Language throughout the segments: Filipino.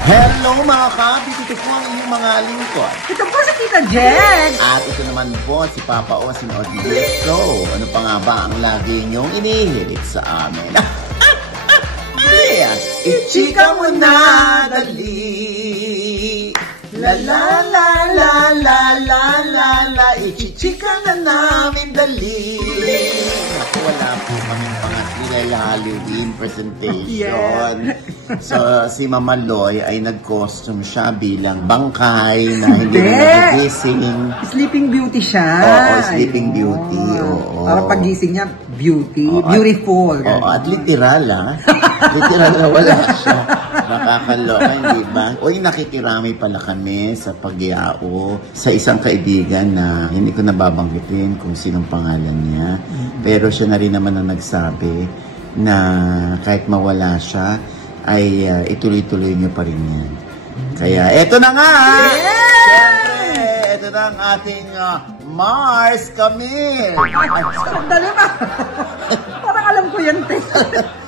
Hello mga kabit, ito po ang inyong mga lingkod. Ito po si Tita Jen. At ito naman po si Papa Osin Odile. So, ano pa nga ba ang lagi niyong inihilit sa amin? Ichika mo na dali. La la la la la la la la. Ichichika na namin dali. Naku, wala po kaming pangatli dahil Halloween presentation. So, si Mama Loy ay nag-costume siya bilang bangkay na hindi na nagigising. Sleeping Beauty siya. Oo, Sleeping Beauty. Oo. Para pagising niya, beauty. Beautiful. Oo, at literal literal na wala siya. Nakakaloka, hindi ba? Uy, nakikirami pala kami sa Pagyao sa isang kaibigan na hindi ko nababanggitin kung sinong pangalan niya. Pero siya na rin naman ang nagsabi na kahit mawala siya, ay ituloy-tuloy niyo pa rin yan. Kaya, eto na nga! Siyempre, eto na ang ating Mars Camille! Sandali ba? Parang alam ko yan, te.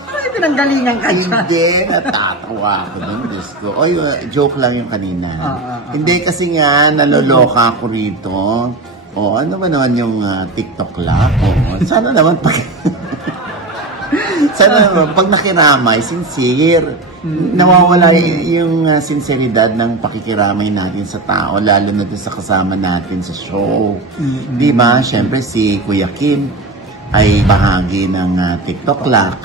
Parang pinanggalingan ka siya. Hindi, natatawa ako ng Diyos ko. Oy, joke lang yung kanina. Hindi kasi nga, naloloka ako rito. O, ano ba naman yung TikTok lang? O, sana naman pag... Sana pag nakiramay, sincere. Nawawala yung sinseridad ng pakikiramay natin sa tao, lalo na dun sa kasama natin sa show. Di ba? Siyempre si Kuya Kim ay bahagi ng TikTok Lock.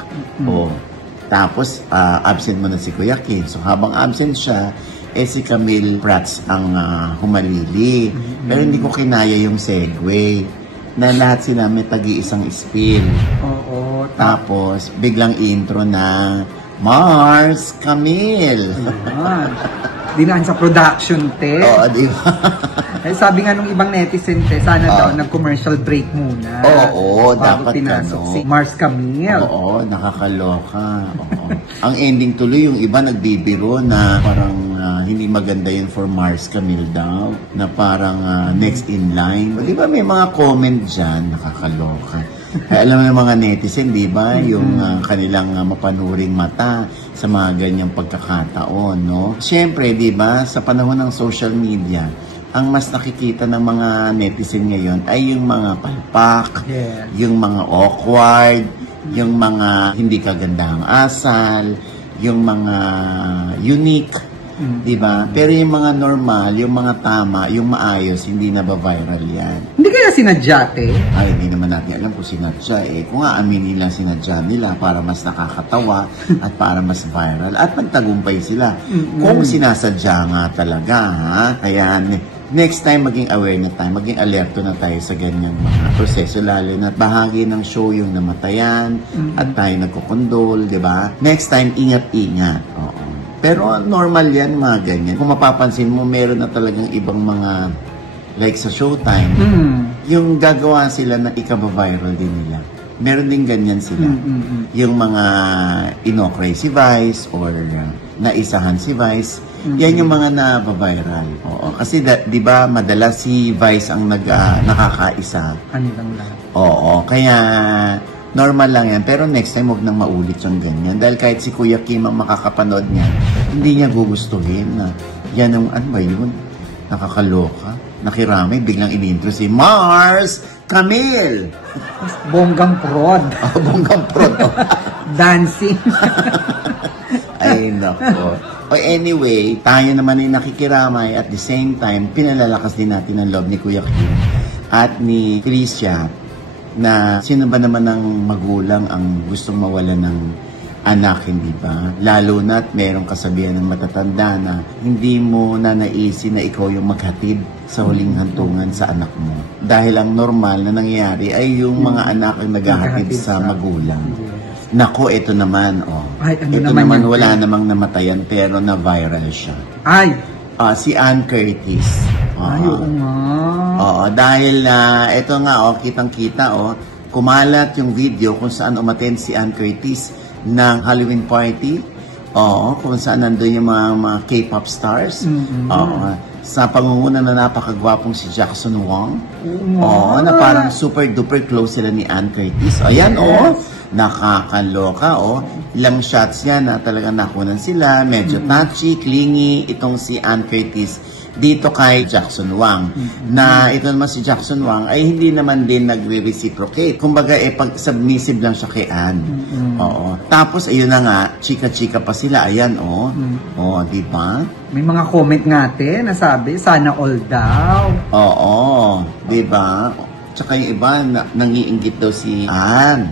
Tapos, absent mo na si Kuya Kim. So, habang absent siya, si Camille Prats ang humalili. Pero hindi ko kinaya yung segue na lahat sila may tagi-isang spill. Oo. Tapos, biglang intro na Mars Camille. Ayan. Dinaan sa production, te. Oo, di ba? Sabi nga nung ibang netizen, te, sana daw nag-commercial break muna. Oo, dapat pinasok si Mars Camille. Oo, nakakaloka. Oo. Ang ending tuloy, yung iba nagbibiro na parang hindi maganda yun for Mars Camille daw. Na parang next in line. Di ba may mga comment dyan, nakakaloka. Alam mo yung mga netizen, di ba? Yung kanilang mapanuring mata sa mga ganyang pagkakataon, no? Siyempre, di ba, sa panahon ng social media, ang mas nakikita ng mga netizen ngayon ay yung mga palpak, yung mga awkward, yung mga hindi kagandahang asal, yung mga unique, di ba? Pero yung mga normal, yung mga tama, yung maayos, hindi na ba-viral yan? Hindi kaya sinadya, te? Ay, hindi naman natin alam kung sinadya eh. Kung aaminin lang sinadya nila para mas nakakatawa at para mas viral at magtagumpay sila. Kung sinasadya nga talaga, ha? Kaya next time maging aware na tayo, maging alerto na tayo sa ganyang mga proseso, lalo na bahagi ng show yung namatayan at tayo nagkukondol, di ba? Next time, ingat-ingat. Oo. Pero normal yan, mga ganyan. Kung mapapansin mo, meron na talagang ibang mga, like sa Showtime, yung gagawa sila na ika-viral din nila. Meron din ganyan sila. Yung mga ino-cray si Vice or naisahan si Vice, yan yung mga na-viral. Oo. Kasi di ba madalas si Vice ang nakakaisa. Kanilang lahat. Oo. Kaya normal lang yan. Pero next time, huwag nang maulit yung ganyan. Dahil kahit si Kuya Kim ang makakapanood niya, hindi niya gugustuhin na yan ang, ano ba yun? Nakakaloka. Nakirami, biglang in-intro si Mars Camille. Bonggang prod. Bonggang prod. Dancing. Ay, nako. Anyway, tayo naman ay nakikiramay at the same time, pinalalakas din natin ang loob ni Kuya Kim at ni Tricia na sino ba naman ng magulang ang gustong mawala ng anak, hindi ba? Lalo na't merong kasabihan ng matatanda na hindi mo na naisin na ikaw yung maghatid sa huling hantungan sa anak mo. Dahil ang normal na nangyayari ay yung mga anak ang naghahatid sa magulang. Nako, ito naman, Ay, ano ito naman wala namang namatayan pero na-viral siya. Ay! Si Ann Curtis. Ay, oo nga. Oo, dahil ito nga, kitang-kita, kumalat yung video kung saan umattend si Ann Curtis ng Halloween party. Oo, kung saan nandun yung mga K-pop stars. Oo, sa pangunguna na napakagwapong si Jackson Wang. Oo, Na parang super duper close sila ni Ann Curtis. Ayan, nakakaloka, Ilang shots niya na talagang nakunan sila. Medyo touchy, clingy, itong si Ann Curtis dito kay Jackson Wang. Na ito naman si Jackson Wang ay hindi naman din nagre-reciprocate. Kumbaga, pag-submissive lang siya kay Ann. Oo. Tapos, ayun na nga, chika-chika pa sila. Ayan, di ba? May mga comment nga na sabi, sana all daw. Oo, di ba? Tsaka yung iba, nangiinggit daw si Ann.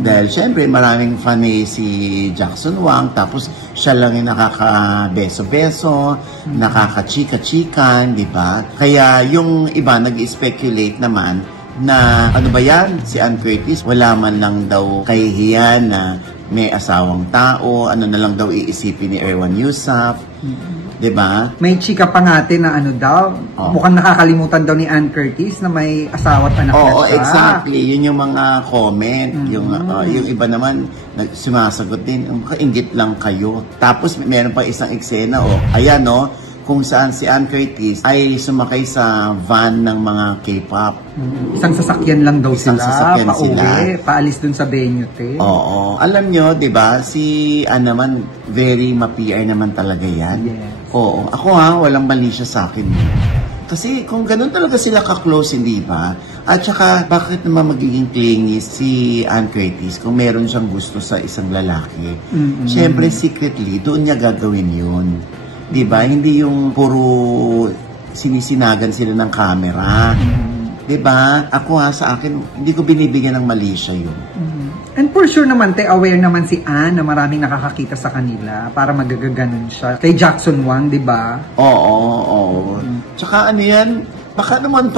Dahil syempre, maraming fan si Jackson Wang. Tapos, siya lang yung nakaka-beso-beso, nakaka-chika-chikan, di ba? Kaya yung iba nag-speculate naman na, ano ba yan? Si Ann Curtis, wala man lang daw kahihiyan na may asawang tao. Ano na lang daw iisipin ni Erwan Yusuf. Diba? May chika pa natin na ano daw, mukhang nakakalimutan daw ni Ann Curtis na may asawa at anak na siya. Exactly. Yun yung mga comment. Yung iba naman, sumasagot din, makainggit lang kayo. Tapos, meron pa isang eksena, ayan, kung saan si Ann Curtis ay sumakay sa van ng mga K-pop. Isang sasakyan lang daw Isang sila, sasakyan sila. Paalis dun sa venue, Oo. Alam nyo, di ba, si Ann naman, very ma-PR naman talaga yan. Yes. Oo. Ako walang mali siya sa akin. Kasi kung ganun talaga sila ka-close, hindi ba? At saka, bakit naman magiging clingy si Ann Curtis kung meron siyang gusto sa isang lalaki? Siyempre, secretly, doon niya gagawin yun. Diba? Hindi yung puro sinisinagan sila ng camera. Diba? Ako sa akin, hindi ko binibigyan ng mali siya yun. And for sure naman, aware naman si Ann na maraming nakakakita sa kanila para magagaganon siya. Kay Jackson Wang, di ba? Oo. Tsaka ano yan, baka noon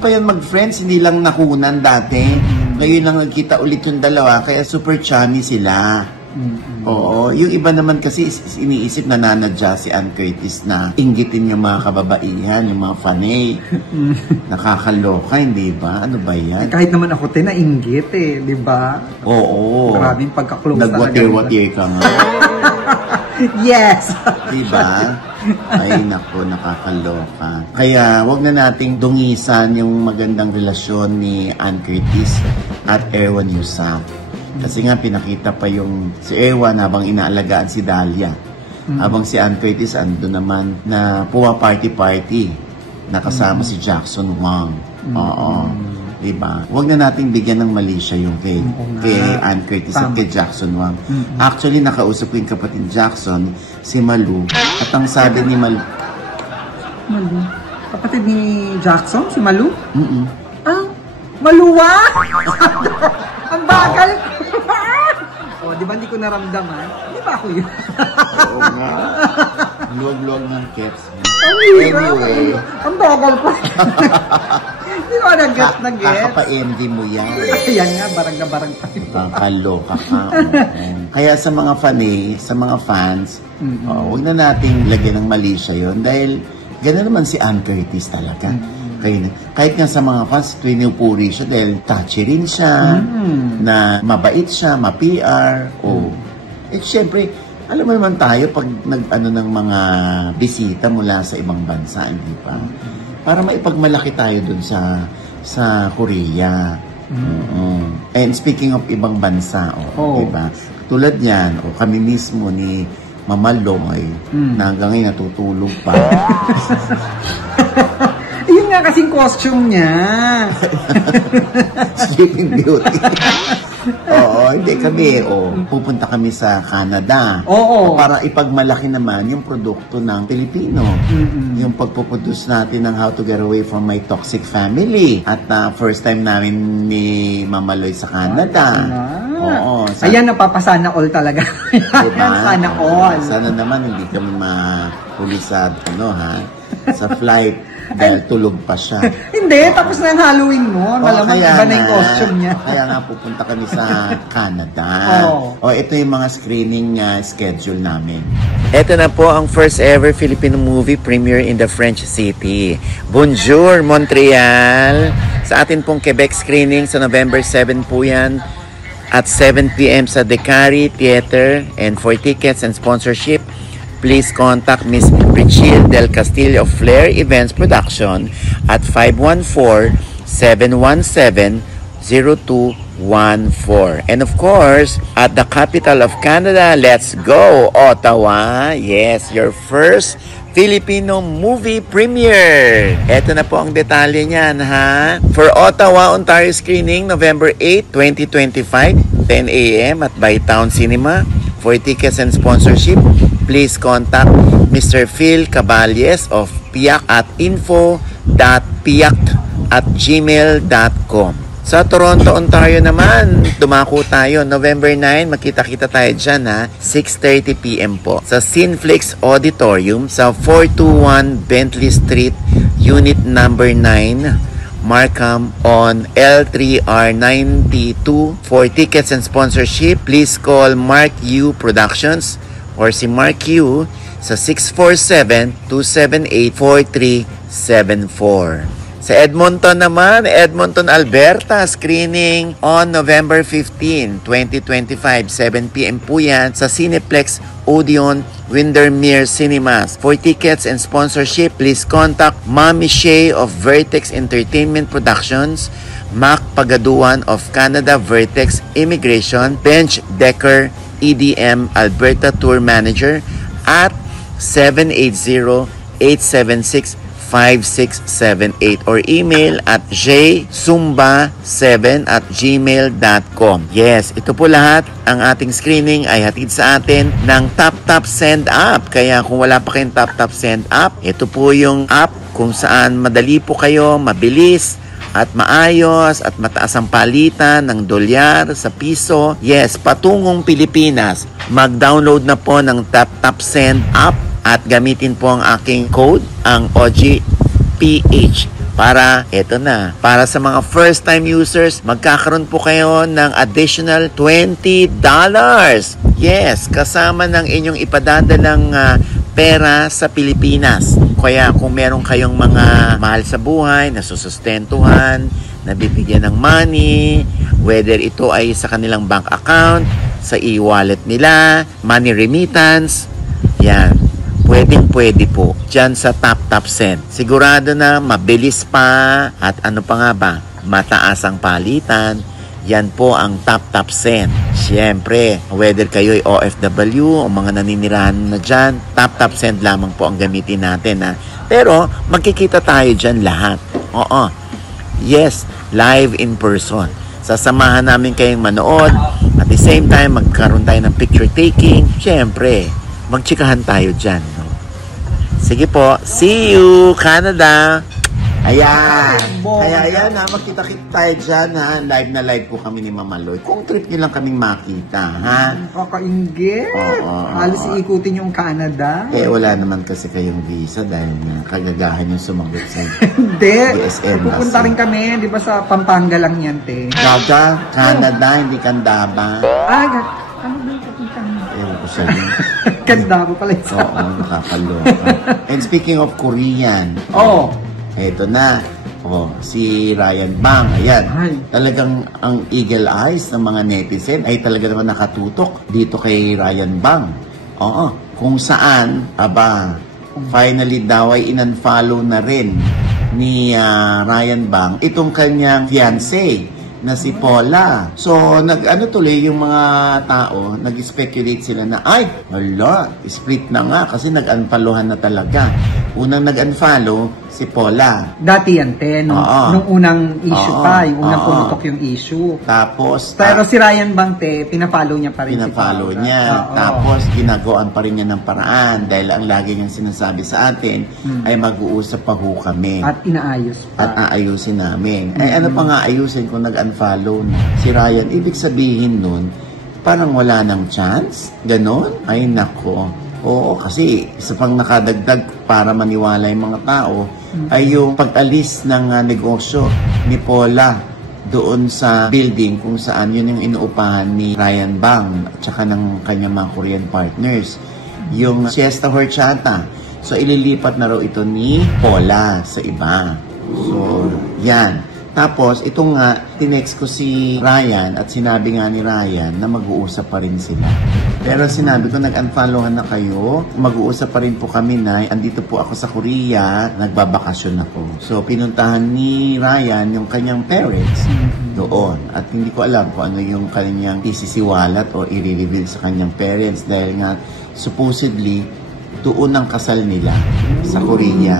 pa yun mag-friends, hindi lang nakunan dati. Ngayon lang nagkita ulit yung dalawa, kaya super chummy sila. Oo. Yung iba naman kasi iniisip na nanadya si Ann Curtis na inggitin yung mga kababaihan, yung mga fanay. Nakakaloka, hindi ba? Ano ba yan? Kahit naman ako nainggit di ba? Oo. Maraming pagka-close talaga. Nagwatir-watir ka nga. Yes! Diba? Ay, naku, nakakaloka. Kaya, wag na nating dungisan yung magandang relasyon ni Ann Curtis at Erwan Yusuf. Kasi nga, pinakita pa yung si Erwan habang inaalagaan si Dahlia. Habang si Ann Curtis ando naman na puwa-party-party. Nakasama si Jackson Wang. Oo. Diba? Huwag na nating bigyan ng mali siya yung kay Ann Curtis at kay Jackson Wang. Actually, nakausap ko yung kapatid Jackson, si Malu. At ang sabi ni Malu... Malu? Kapatid ni Jackson, si Malu? Maluwa? Ang bagal ko. Di ba hindi ko naramdaman? Di ba ako yun? Oo nga. Luwag-luwag ng caps. Anyway. Ang bagal ko. Hindi ko nag-get. Kakapa-MD mo yan. Yan nga, barang na barang pa. Kaloka ka. Kaya sa mga sa mga fans, huwag na nating lagyan ng mali siya yun. Dahil gano'n naman si Ann Curtis talaga. Kahit nga sa mga fans, pinupuri siya dahil touchy rin siya, na mabait siya, ma-PR. Siyempre, alam mo naman tayo pag nag-ano ng mga bisita mula sa ibang bansa, hindi pa? Para maipagmalaki tayo dun sa Korea. And speaking of ibang bansa, diba? Tulad yan, kami mismo ni Mama Loy, na hanggang ngayon natutulog pa. Yun nga kasing costume niya. Sleeping Beauty. Hindi kami. Pupunta kami sa Canada. Para ipagmalaki naman yung produkto ng Pilipino. Yung pagpuproduce natin ng How to Get Away from My Toxic Family. At first time namin ni Mama Loy sa Canada. Ayan, napapasana all talaga. Diba? Sana all. Sana naman hindi kami mahuli sa sa flight. Dahil tulog pa siya. Hindi, tapos na yung Halloween mo. Malamang iba na yung costume niya. Kaya nga pupunta kami sa Canada. Ito yung mga screening schedule namin. Ito na po ang first ever Filipino movie premiere in the French city. Bonjour, Montreal! Sa atin pong Quebec screening sa November 7 po yan. At 7 p.m. sa Decari Theater. And for tickets and sponsorship, please contact Miss Richille Del Castillo of Flair Events Production at 514-717-0214. And of course, at the capital of Canada, let's go, Ottawa! Yes, your first Filipino movie premiere. Ito na po ang detalye niyan, ha? For Ottawa, Ontario screening, November 8, 2025, 10 a.m. at Bytown Cinema. For tickets and sponsorship, please contact Mr. Phil Caballes of Piak at info.piak@gmail.com. Sa Toronto, Ontario naman, dumako tayo. November 9, makita-kita tayo dyan, ha? 6:30 p.m. po. Sa Cineflix Auditorium sa 421 Bentley Street, Unit number 9, Markham on L3R92. For tickets and sponsorship, please call Mark Yu Productions or si Mark Yu sa 647-278-4374. Sa Edmonton naman, Edmonton, Alberta, screening on November 15, 2025, 7 p.m. po yan sa Cineplex Odeon Windermere Cinemas. For tickets and sponsorship, please contact Mommy Shea of Vertex Entertainment Productions, Mac Pagaduan of Canada Vertex Immigration, Bench Decker EDM Alberta Tour Manager at 780-876-5678 or email at jsumba7@gmail.com. Yes, ito po lahat ang ating screening ay hatid sa atin ng TapTap Send app. Kaya kung wala pa kayong TapTap Send app, ito po yung app kung saan madali po kayo, mabilis at maayos at mataas ang palitan ng dolyar sa piso. Yes, patungong Pilipinas. Mag-download na po ng TapTap Send app at gamitin po ang aking code, ang OGPH. Para, eto na, para sa mga first-time users, magkakaroon po kayo ng additional $20. Yes, kasama ng inyong ipadadalang pera sa Pilipinas. Kaya kung meron kayong mga mahal sa buhay, nasusustentuhan, nabibigyan ng money, whether ito ay sa kanilang bank account, sa e-wallet nila, money remittance, yan. Pwedeng-pwede po dyan sa TapTap Send. Sigurado na mabilis pa at ano pa nga ba, mataas ang palitan. Yan po ang TapTap Send. Siyempre, whether kayo ay OFW o mga naninirahan na dyan, TapTap Send lamang po ang gamitin natin. Ha? Pero, magkikita tayo dyan lahat. Oo. Yes, live in person. Sasamahan namin kayong manood. At the same time, magkaroon tayo ng picture taking. Siyempre, magtsikahan tayo dyan. No? Sige po. See you, Canada! Ayan. Kaya ayan ha, magkita-kita tayo dyan ha. Live na live po kami ni Mama Loy. Kung trip nyo lang kaming makita, ha? Kakaingit. Halos ikutin yung Canada. Eh, wala naman kasi kayong visa dahil kagagahan yung sumagot sa Hindi. DSM. Pupunta rin kami, di ba sa Pampanga lang yan, te? Gaga, Canada, hindi Candaba. Ay, ano ba yung pupunta mo? Ewan ko sa'yo. Candaba pala isa. Oo, nakakaloka. And speaking of Korean, eto na. Si Ryan Bang. Ayan. Talagang ang eagle eyes ng mga netizen ay talaga naman nakatutok dito kay Ryan Bang. Oo. Kung saan, finally daw ay in-unfollow na rin ni Ryan Bang itong kanyang fiancé na si Paula. So, tuloy yung mga tao, nag-speculate sila na, ay, hala, split na nga kasi nag-unfollowhan na talaga. Unang nag-unfollow, si Paula. Dati yan, te, nung unang issue pa, yung unang pumutok yung issue. Tapos, pero si Ryan Bang, te, pinafollow niya pa rin pinafollow si Paula. Niya. Tapos, ginagawaan pa rin niya ng paraan dahil ang lagi niyang sinasabi sa atin ay mag-uusap pa ho kami. At inaayos pa. At aayusin namin. Ay, ano pa nga ayusin kung nag-unfollow na si Ryan? Ibig sabihin nun, parang wala nang chance? Ganon? Ay, nako. Oo, kasi isa pang nakadagdag para maniwala yung mga tao ay yung pag-alis ng negosyo ni Paula doon sa building kung saan yun yung inuupahan ni Ryan Bang at saka ng kanyang mga Korean partners. Yung Siesta Horchata. So, ililipat na raw ito ni Paula sa iba. So, yan. Tapos, ito nga, tinext ko si Ryan at sinabi nga ni Ryan na mag-uusap pa rin sila. Pero sinabi ko, nag-unfollowan na kayo. Mag-uusap pa rin po kami na andito po ako sa Korea, nagbabakasyon ako. So, pinuntahan ni Ryan yung kanyang parents doon. At hindi ko alam kung ano yung kanyang isisiwalat o i-reveal sa kanyang parents dahil nga, supposedly, doon ang kasal nila sa Korea.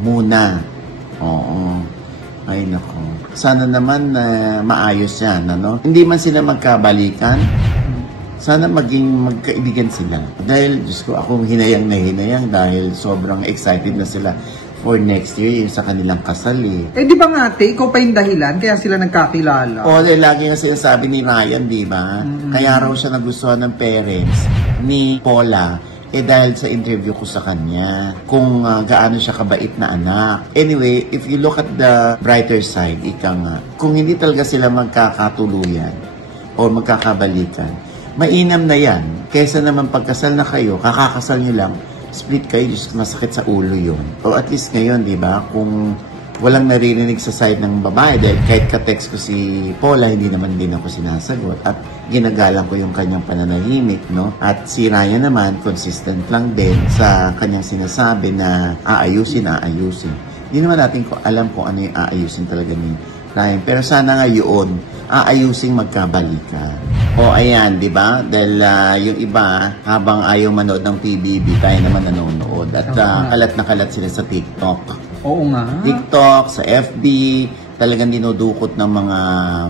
Muna. Oo. Ay, nako. Sana naman maayos yan, ano? Hindi man sila magkabalikan. Sana magkaibigan sila. Dahil, Diyos ko, ako hinayang na hinayang dahil sobrang excited na sila for next year yung sa kanilang kasal eh. Eh, di ba nga, ate, ikaw pa yung dahilan kaya sila nagkakilala? Oo, dahil lagi nga sinasabi ni Ryan, di ba? Kaya raw siya nagustuhan ng parents ni Paula. Dahil sa interview ko sa kanya, kung gaano siya kabait na anak. Anyway, if you look at the brighter side, ika nga, kung hindi talaga sila magkakatuluyan o magkakabalikan, mainam na yan. Kaysa naman pagkasal na kayo, kakakasal nyo lang, split kayo, just masakit sa ulo yun. O at least ngayon, di ba, kung walang naririnig sa side ng babae, dahil kahit ka-text ko si Paula, hindi naman din ako sinasagot. At ginagalang ko yung kanyang pananahimik, no? At si Ryan naman, consistent lang din sa kanyang sinasabi na aayusin. Hindi naman natin alam kung ano yung aayusin talaga ni Ryan. Pero sana nga yun, aayusin magkabalikan. O ayan, di ba? Dahil yung iba, habang ayaw manood ng PBB, tayo naman nanonood. At kalat na kalat sila sa TikTok. Oo nga. TikTok, sa FB, talagang dinudukot ng mga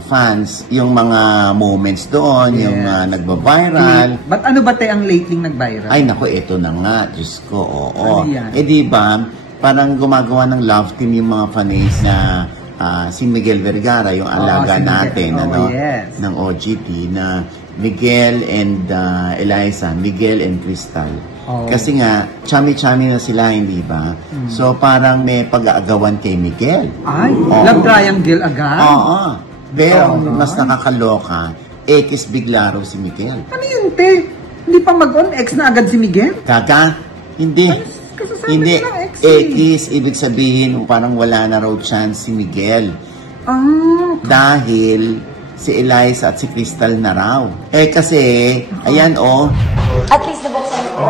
fans yung mga moments doon, yung nagba-viral. Ba't ano ba tayo ang lately nag-viral? Ay, naku, ito na nga. Diyos ko, oo. Ano yan? Di ba, parang gumagawa ng love team yung mga fans na si Miguel Vergara, yung alaga natin, yes, ng OGT, na Miguel and Eliza, Miguel and Crystal. Kasi nga, chami-chami na sila, hindi ba? So, parang may pag-aagawan kay Miguel. Ay, love triangle agad? Oo. Pero, mas nakakaloka, ekis bigla raw si Miguel. Ano yun, te? Hindi pa mag-on-ex na agad si Miguel? Kaka? Hindi. Hindi. Ekis, ibig sabihin, parang wala na raw chance si Miguel. Dahil si Eliza at si Crystal na raw. Kasi, ayan At least nabuksan ko.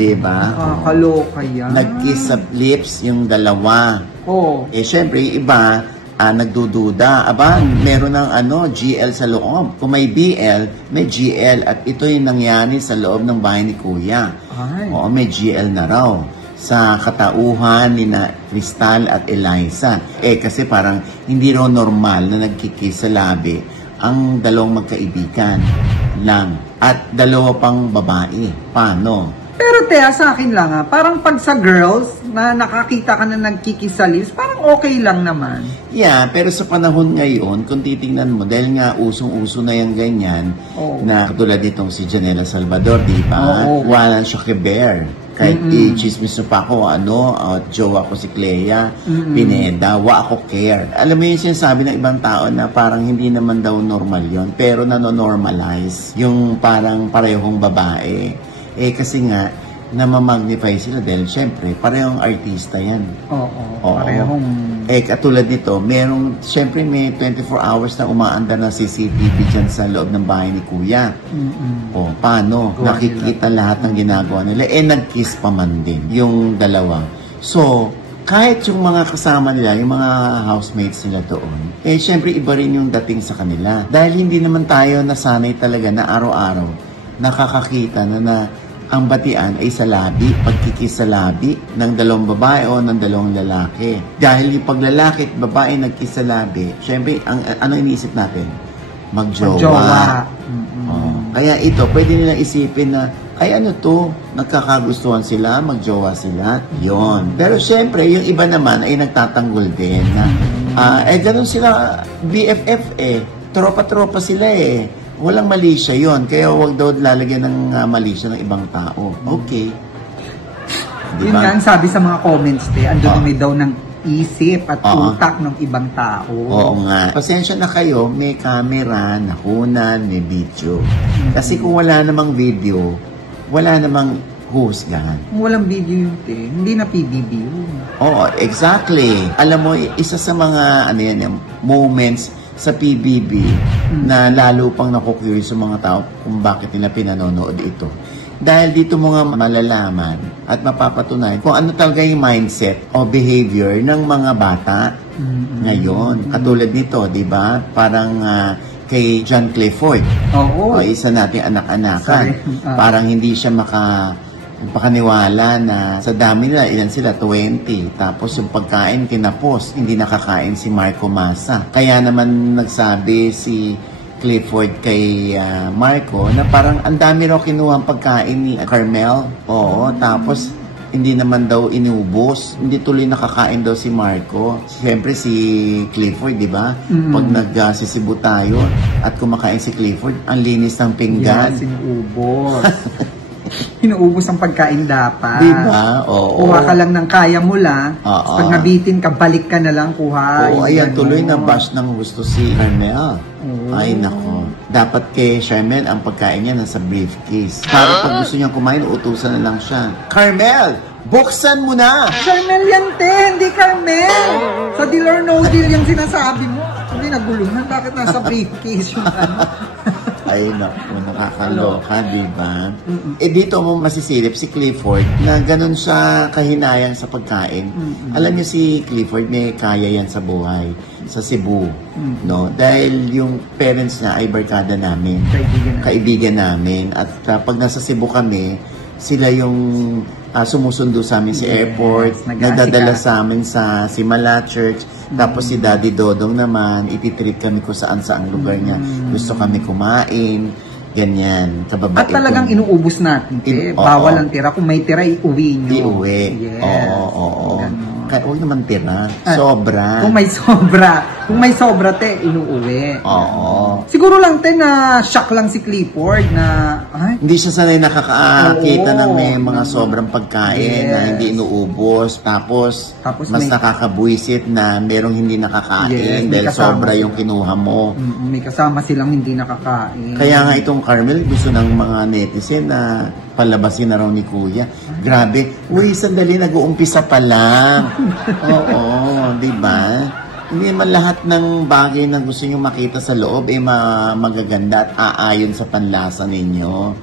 Diba? Kaloka yan. Nag-kiss sa lips yung dalawa. Syempre, iba, nagdududa. Aba, meron ng GL sa loob. Kung may BL, may GL. At ito yung nangyari sa loob ng bahay ni Kuya. Oo, may GL na raw sa katauhan ni na Crystal at Eliza. Kasi parang hindi raw normal na nagkikiss sa labi ang dalawang magkaibigan lang. At dalawa pang babae. Paano? Pero Tea, sa akin lang parang pag sa girls na nakakita ka na nagkikiss sa lips, parang okay lang naman. Yeah, pero sa panahon ngayon, kung titingnan mo, dahil nga usong-uso na yung ganyan, na katulad nitong si Janela Salvador, di ba? Wala siya kay-bear. Kahit i-chismis pa ako, jowa ko si Clea, Pineda, wa ako care. Alam mo yung sinasabi ng ibang tao na parang hindi naman daw normal yon, pero nanonormalize yung parang parehong babae. Kasi nga, namamagnify sila dahil syempre, parehong artista yan. Parehong... Katulad nito, syempre may 24 hours na umaanda na CCTV dyan sa loob ng bahay ni Kuya. Paano? Nakikita lahat ng ginagawa nila. Nag-kiss pa man din yung dalawa. So, kahit yung mga kasama nila, yung mga housemates nila doon, syempre iba rin yung dating sa kanila. Dahil hindi naman tayo nasanay talaga na araw-araw nakakakita na ang batian ay sa labi, pagkikis sa labi ng dalawang babae o ng dalawang lalaki. Dahil yung paglalaki at babae nagkiss sa labi, syempre, ano iniisip natin? Magjowa. Kaya ito, pwede nilang isipin na, ay nagkakagustuhan sila, magjowa sila, yon. Pero syempre, yung iba naman ay nagtatanggol din na, ganun sila, BFF tropa-tropa sila Walang mali siya yun. Kaya huwag daw lalagyan ng mali siya ng ibang tao. Okay. Diba? Yun nga ang sabi sa mga comments, andun may daw ng isip at utak ng ibang tao. Oo nga. Pasensya na kayo, may camera, nakunan, may video. Kasi kung wala namang video, wala namang huhusgahan. Kung walang video yun, te, hindi na PBB yun. Oo, exactly. Alam mo, isa sa mga yung moments sa PBB na lalo pang naku-curious sa mga tao kung bakit nila pinanonood ito. Dahil dito mo nga malalaman at mapapatunayan kung ano talaga yung mindset o behavior ng mga bata ngayon. Katulad nito, di ba? Parang kay John Clifford. Oo. O, isa nating anak-anakan. Parang hindi siya makaniwala na sa dami nila, ilan sila? 20. Tapos yung pagkain, tinapos. Hindi nakakain si Marco Massa. Kaya naman nagsabi si Clifford kay Marco na parang ang dami raw kinuha ang pagkain ni Carmel. Oo, tapos hindi naman daw inubos. Hindi tuloy nakakain daw si Marco. Siyempre si Clifford, di ba? Pag nagsisibo tayo at kumakain si Clifford, ang linis ng pinggan. Yes, inuubos. Inuubos ang pagkain dapat. Diba? Oo. Kuha ka lang ng kaya mo lang. Oo. Pag nabitin ka, balik ka na lang kuha. Oo, ayan, tuloy na bash ng gusto si Carmel. Ay, nako. Dapat kay Charmel, ang pagkain niya nasa briefcase. Para pag gusto niyang kumain, utusan na lang siya. Carmel, buksan mo na! Carmel yan, te! Hindi Carmel! Sa deal or no deal yung sinasabi mo. Hindi naguluhan. Bakit nasa briefcase yung ano? Ay, naku, nakakaloka, di ba? Dito mo masisilip si Clifford na ganun siya kahinayang sa pagkain. Alam niyo si Clifford, may kaya yan sa buhay, sa Cebu, no? Dahil yung parents niya ay barkada namin, kaibigan namin. At pag nasa Cebu kami, sila yung sumusundo sa amin sa airport, nagdadala sa amin sa Simala Church. Tapos si Daddy Dodong naman, ititrip kami kung saan-saang lugar niya. Gusto kami kumain, ganyan. Kababait. At talagang inuubos natin. Bawal ang tira. Kung may tira, iuwi nyo. Iuwi. Yes. Oo. Kaya huwag naman tira. Sobra. Kung may sobra, te, inuuwi. Oo. Siguro lang, te, na shock lang si Clifford na, hindi siya sanay nakakakita ng may mga sobrang pagkain na hindi inuubos. Tapos mas nakakabuisit na merong hindi nakakain dahil sobra yung kinuha mo. May kasama silang hindi nakakain. Kaya nga itong Carmel, gusto ng mga netizen na palabasin na raw ni Kuya. Grabe. Uy, sandali, nag-uumpisa pa lang. Oo, di ba? Hindi naman lahat ng bagay na gusto nyo makita sa loob magaganda at aayon sa panlasa ninyo.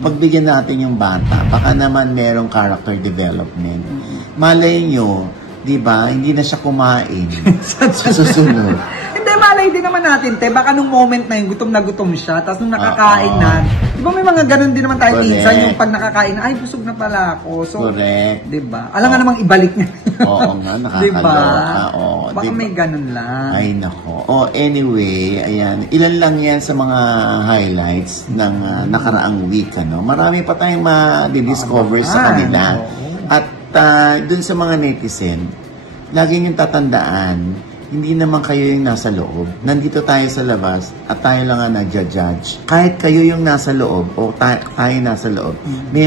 Pagbigyan natin yung bata, baka naman merong character development. Malay nyo, di ba, hindi na siya kumain sa susunod. Hindi, malay din naman natin, te. Baka nung moment na yun, gutom na gutom siya. Tapos nung nakakain na, di ba may mga ganun din naman tayo minsan, yung pag nakakain na, ay, busog na pala ako. So, correct. Di ba? Alam nga namang ibalik niya. Oo nga, nakakaloka. Oo, baka may ganun lang. Ay, nako. Anyway, ayan. Ilan lang yan sa mga highlights ng nakaraang week, ano? Marami pa tayong ma-discover sa kanila. At dun sa mga netizen, lagi niyong tatandaan, hindi naman kayo yung nasa loob. Nandito tayo sa labas at tayo lang ang nagja-judge. Kahit kayo yung nasa loob o tayo nasa loob, may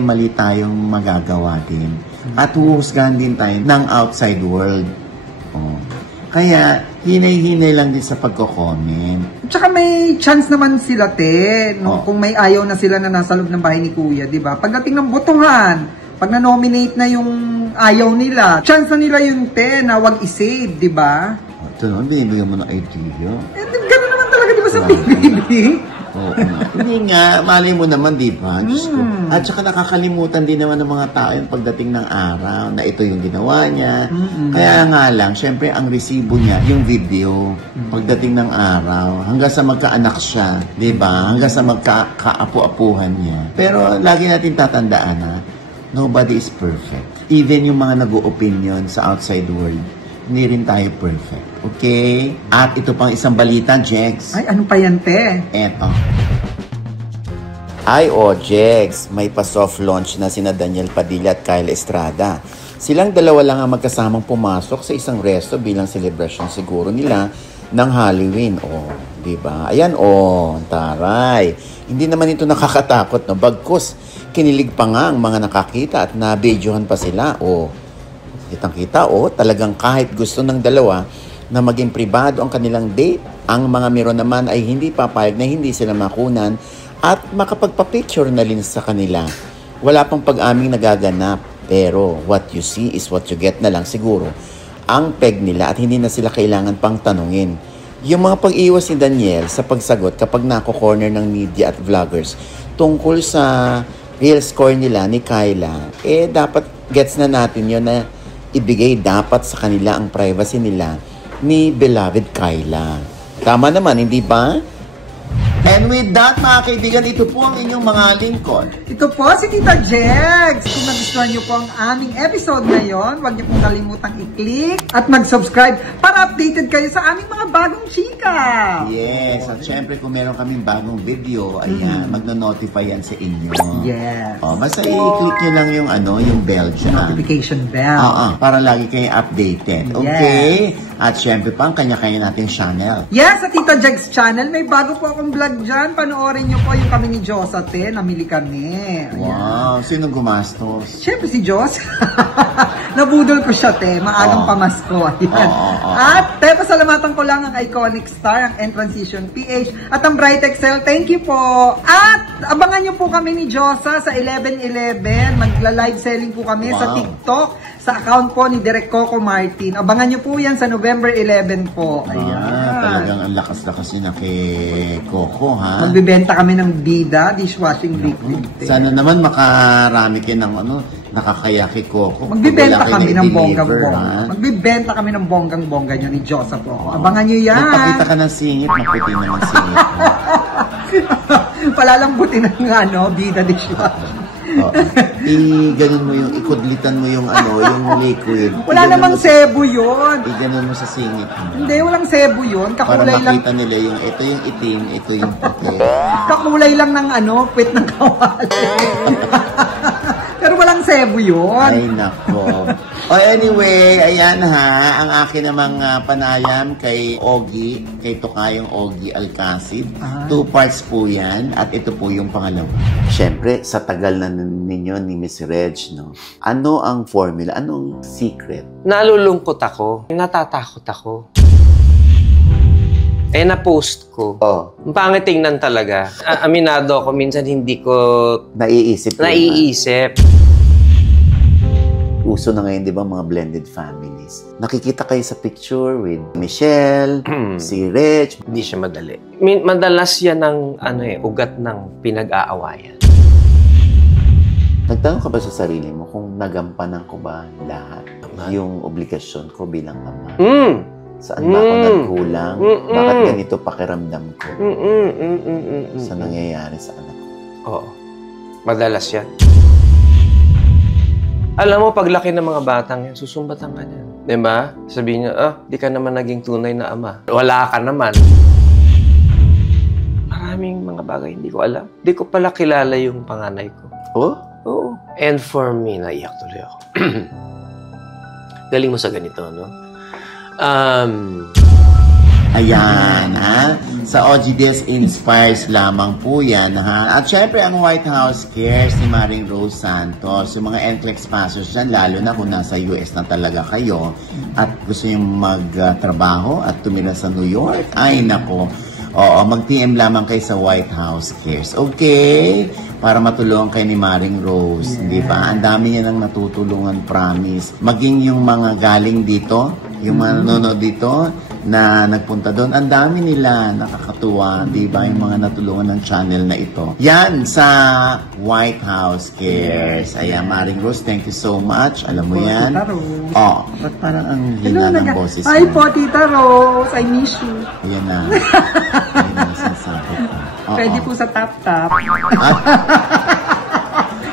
mali tayong magagawa din. At huhusgahan din tayo ng outside world. Kaya, hinay-hinay lang din sa pagko-comment. Tsaka may chance naman sila, te. No? Kung may ayaw na sila na nasa loob ng bahay ni Kuya, di ba? Pagdating ng botohan, pag na-nominate na yung ayaw nila, chance na nila yung te na wag i-save, di ba? Ito naman, binibigyan mo ng idea. Ganun naman talaga, di ba, sa PBB? Oo nga. Hindi nga, malay mo naman, di ba? Diyos ko. At saka nakakalimutan din naman ng mga tao yung pagdating ng araw na ito yung ginawa niya. Kaya nga lang, syempre, ang resibo niya, yung video, pagdating ng araw, hanggang sa magkaanak siya, di ba? Hanggang sa magkaapu-apuhan niya. Pero lagi natin tatandaan na, nobody is perfect. Even yung mga nag-o-opinion sa outside world, hindi rin tayo perfect. Okay? At ito pang isang balita, Jex. Ay, ano pa yan, te? Eto. Jex, may pa-soft launch na sina Daniel Padilla at Kyle Estrada. Silang dalawa lang ang magkasamang pumasok sa isang resto bilang celebration siguro nila ng Halloween. Di ba? Ayan, taray. Hindi naman ito nakakatakot, no? Bagkus, kinilig pa nga ang mga nakakita at na-videohan pa sila. Kitang-kita, talagang kahit gusto ng dalawa na maging pribado ang kanilang date, ang mga miro naman ay hindi papayag na hindi sila makunan at makapagpa-picture na rin sa kanila. wala pang pag-aming nagaganap. Pero what you see is what you get na lang siguro ang peg nila at hindi na sila kailangan pang tanungin. Yung mga pag-iwas ni Daniel sa pagsagot kapag nako-corner ng media at vloggers tungkol sa real score nila ni Kyla, dapat gets na natin yun na ibigay dapat sa kanila ang privacy nila ni beloved Kyla. Tama naman, hindi ba? And with that, mga kaibigan, ito po ang inyong mga lingkod. Ito po si Tita Jegs. Kung nagustuhan niyo po ang aming episode ngayon, huwag niyo pong kalimutang i-click at mag-subscribe para updated kayo sa aming mga bagong chika. Yes, at syempre kung meron kaming bagong video, ayan, magno-notify yan sa inyo. Yes. Basta i-click nyo lang yung yung bell dyan. Notification bell. Para lagi kayo updated. Okay? Yes. At syempre pa, ang kanya-kanya nating channel. Yes, sa Tita Jegs channel, may bago po akong vlog dyan. Panoorin nyo po yung kami ni Josa, te. Namili kami. Ayan. Wow, sino gumastos? Siyempre si Jos. Nabudol ko siya, te. Maagang pamasko. Ayan. At, te, pasalamatan ko lang ang Iconic Star, ang N-Transition PH, at ang Bright Excel. Thank you po. At, abangan nyo po kami ni Josa sa 11/11. Magla-live selling po kami sa TikTok, sa account po ni Direk Coco Martin. Abangan nyo po yan sa November 11 po. Ayan. Talagang ang lakas-lakas yun na kay Coco, ha? Magbibenta kami ng Bida, dishwashing liquid. Sana naman makarami kayo ng nakakaya kay Coco. Magbibenta kami ng bonggang-bongga. Magbibenta kami ng bonggang-bongga nyo ni Josa po. Abangan nyo yan. Magpakita ka ng singit, maputi na ng singit. Palalambutin ng Bida dishwashing. I-ganon mo yung, ikudlitan mo yung yung liquid. Wala namang sebo yun. I-ganon mo sa singit mo. Hindi, walang sebo yun. Kakulay para makita lang. Nila yung, ito yung itim, ito yung puti. Kakulay lang ng puwet ng kawali. Pero walang sebo yun. Ay, nako. Anyway, ayan ang akin namang panayam kay Ogie, kay Tokayong Ogie Alcacid. 2 parts po yan, at ito po yung pangalawa. Siyempre, sa tagal na ninyo ni Miss Reg, no? Ano ang formula? Anong secret? Nalulungkot ako. Natatakot ako. Na-post ko. Ang pangit tingnan talaga. Aminado ako, minsan hindi ko naiisip. Uso na ngayon, di ba, mga blended families. Nakikita kayo sa picture with Michelle, si Reg. Hindi siya madali. Madalas yan ang ugat ng pinag-aawayan. Nagtanong ka ba sa sarili mo kung nagampanan ko ba lahat yung obligasyon ko bilang ama? Saan ba ako nagkulang? Bakit ganito pakiramdam ko sa nangyayari sa anak ko? Oo. Madalas yan. Alam mo, paglaki ng mga batang yan, susumbatan ka niyan. Diba? Sabihin niya, di ka naman naging tunay na ama. Wala ka naman. Maraming mga bagay hindi ko alam. Hindi ko pala kilala yung panganay ko. Oh? Oo. And for me, naiyak tuloy ako. Galing mo sa ganito, no? Ayan, Sa OGDS Inspires lamang po yan, At syempre, ang White House Cares ni Maring Rose Santos. Yung mga NCLEX passers dyan, lalo na kung nasa US na talaga kayo at gusto nyo magtrabaho at tumira sa New York, ay nako. Oo, mag-PM lamang kayo sa White House Cares. Okay? Para matulungan kayo ni Maring Rose. Di ba? Ang dami niya nang natutulungan, promise. Maging yung mga galing dito, yung mga nanonood dito, na nagpunta doon, ang dami nila, nakakatuwa, di ba, yung mga natulungan ng channel na ito. Yan, sa White House Cares. Ayan, Maring Rose, thank you so much. Alam mo yan? Tita Rose. Ba't parang ang hina ng boses mo? Hi po, Tita Rose. I miss you. Ayan na. Ayan na, sinasabi ko. Pwede po sa tap-tap.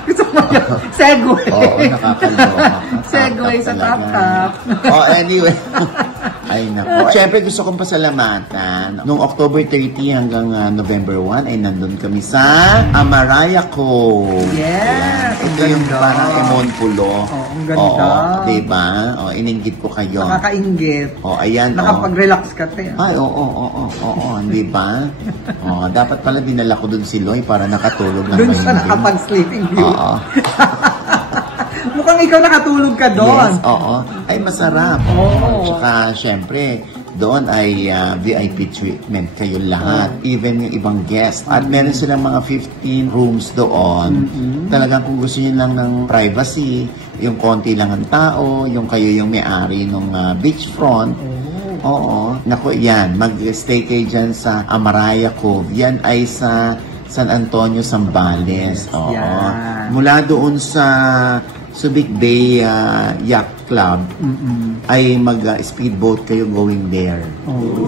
Gusto mo yun? Segway. Oo, nakakaloka. Segway sa tap-tap. Anyway. Ay, naku. Siyempre, gusto kong pasalamatan. Noong October 30 hanggang November 1, ay nandun kami sa Amaraya Cove. Yes! Ito yung parang Emon Pulo. Ang ganda. Diba? Ininggit ko kayo. Nakakainggit. Ayan. Nakapag-relax ka, te. Ay, di ba? Dapat pala dinala ko dun si Loy para nakatulog ng dun siya nakapag-sleeping view. Mukhang ikaw nakatulog ka doon. Yes, Ay, masarap. Tsaka, syempre, doon ay VIP treatment kayo lahat. Even yung ibang guest. At meron silang mga 15 rooms doon. Talagang kung gusto nyo lang ng privacy, yung konti lang ang tao, yung kayo yung may-ari ng beachfront. Oo. Naku, yan. Mag-stay kayo dyan sa Amaraya Cove. Yan ay sa San Antonio, Zambales. Oo. Yan. Mula doon sa Subic Bay Yacht Club, ay mag-speedboat kayo going there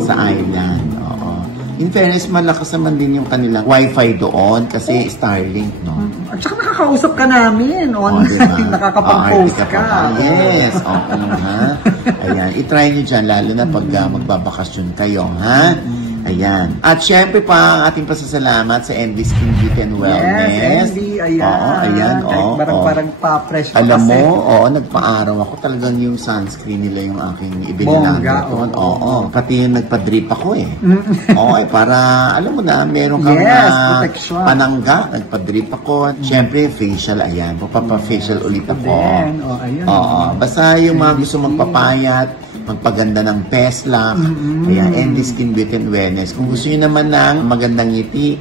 sa island. Oo. In fairness, malakas naman din yung kanilang wifi doon kasi Starlink, no? At saka nakakausap ka namin online. Diba? Nakakapag-post ka. Yes, oo ha. Ayan, itry nyo dyan, lalo na pag magbabakasyon kayo, ha? Ayan. At syempre pa, ang ating pasasalamat sa Envy Skin Beauty and Wellness. Yes, Envy. Ayan. Oo, ayan. Parang pa-fresh pa alam kasi. mo, oo, nagpa-araw ako. Talagang yung sunscreen nila yung aking ibinilagay Bongga, doon. oo. Oo. Pati yung nagpa-drip ako eh. Oo, para, alam mo na, meron kang protection. panangga. Nagpa-drip ako. Syempre, facial, ayan. Papa-facial ulit ako. Then, ayan. Oo. Basta yung mga gusto magpapayat, magpaganda ng peslak, kaya Envy Skin Beauty and Wellness. Kung gusto nyo naman ng magandang ngiti,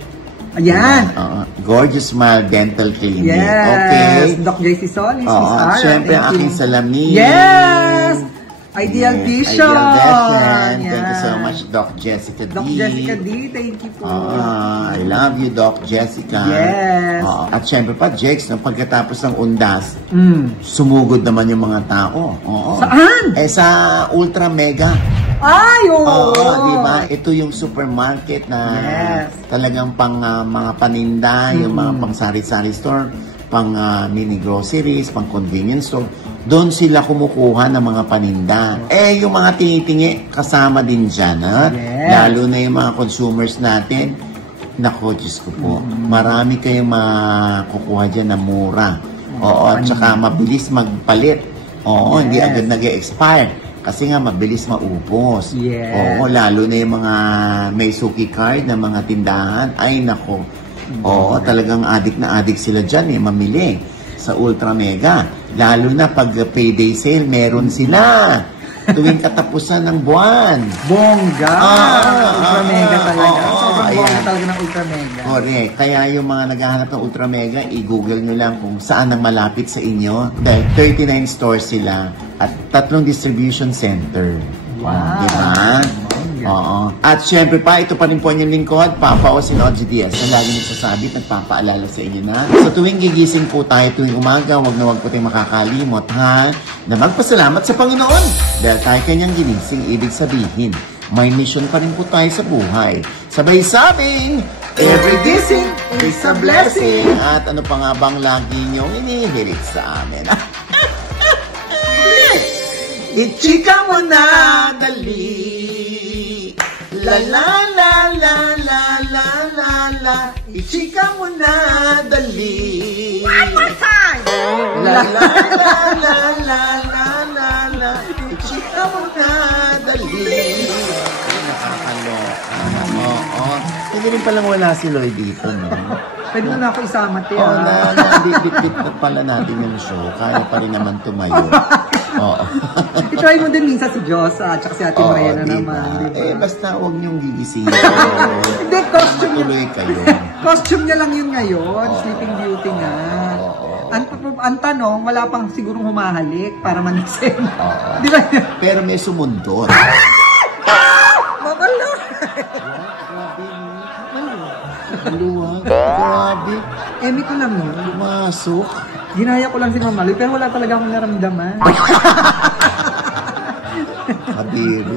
ayan. Gorgeous Smile Dental Clinic. Yes. Okay. Doc JC Solis. At syempre, ang aking salamin. Yes! Ideal Vision. Ideal Vision. Thank you Yan. so much, Doc Jessica D. Doc Jessica D, thank you po. I love you, Doc Jessica. Yes. At syempre pa, Jex, pagkatapos ng undas, sumugod naman yung mga tao. Oo. Saan? Sa Ultra Mega. Ay, oo. Di ba? Ito yung supermarket na talagang pang mga paninda, yung mga pang sari-sari store, pang mini groceries, pang convenience store. Doon sila kumukuha ng mga paninda. Yung mga tinitingi, kasama din dyan, ha? Yes. Lalo na yung mga consumers natin. Nako, Diyos ko po. Marami kayong makukuha dyan na mura. Oo, at saka mabilis magpalit. Oo, hindi agad nag-expire. Kasi nga, mabilis maupos. Yes. Oo, lalo na yung mga may suki card na mga tindahan. Ay, nako. Oo, talagang adik na adik sila dyan mamili sa Ultra Mega. Lalo na pag payday sale, meron sila. Tuwing katapusan ng buwan. Bongga. Ultra Mega talaga. Sobrang bongga talaga ng Ultra Mega. Correct. Kaya yung mga naghahanap ng Ultra Mega, i-google nyo lang kung saan ang malapit sa inyo. Dahil 39 stores sila at 3 distribution center. Wow. Diba? Oo. At syempre pa, ito pa rin po yung lingkod, Papa o Sinoji Diaz, na lagi nagsasabi, nagpapaalala sa inyo na sa tuwing gigising po tayo tuwing umaga, wag na wag po tayong makakalimot, ha? Na magpasalamat sa Panginoon. Dahil tayo kanyang ginising, ibig sabihin, may mission pa rin po tayo sa buhay. Sabay sabing, every gising is a blessing. At ano pa nga bang lagi niyong inihirit sa amin? Ichika mo na, dali. La la la la la la la la. Ichika mo na, dali. One more time! La la la la la la la la. Ichika mo na, dali. Nakakaloka. Oo. Hindi rin palang wala si Lloyd dito, no? Pwede mo na ako isama, te. Oo, na-bit na pala natin yung show. Kaya pa rin naman tumayo. Oo. I-try mo din minsan si Diyos at saka si Ate Maria na naman. Diba? Basta huwag niyong gigisingin. Hindi, costume niya. Tuloy kayo. Costume niya lang yun ngayon. Sleeping Beauty nga. Ang tanong, wala pang sigurong humahalik para manising. Di ba? Pero may sumundot. Babala! Luwag. Grabe. Emi ko lang yun. Pumasok. Ginaya ko lang si Mama Loy, pero wala talaga akong naramdaman. Kabiri.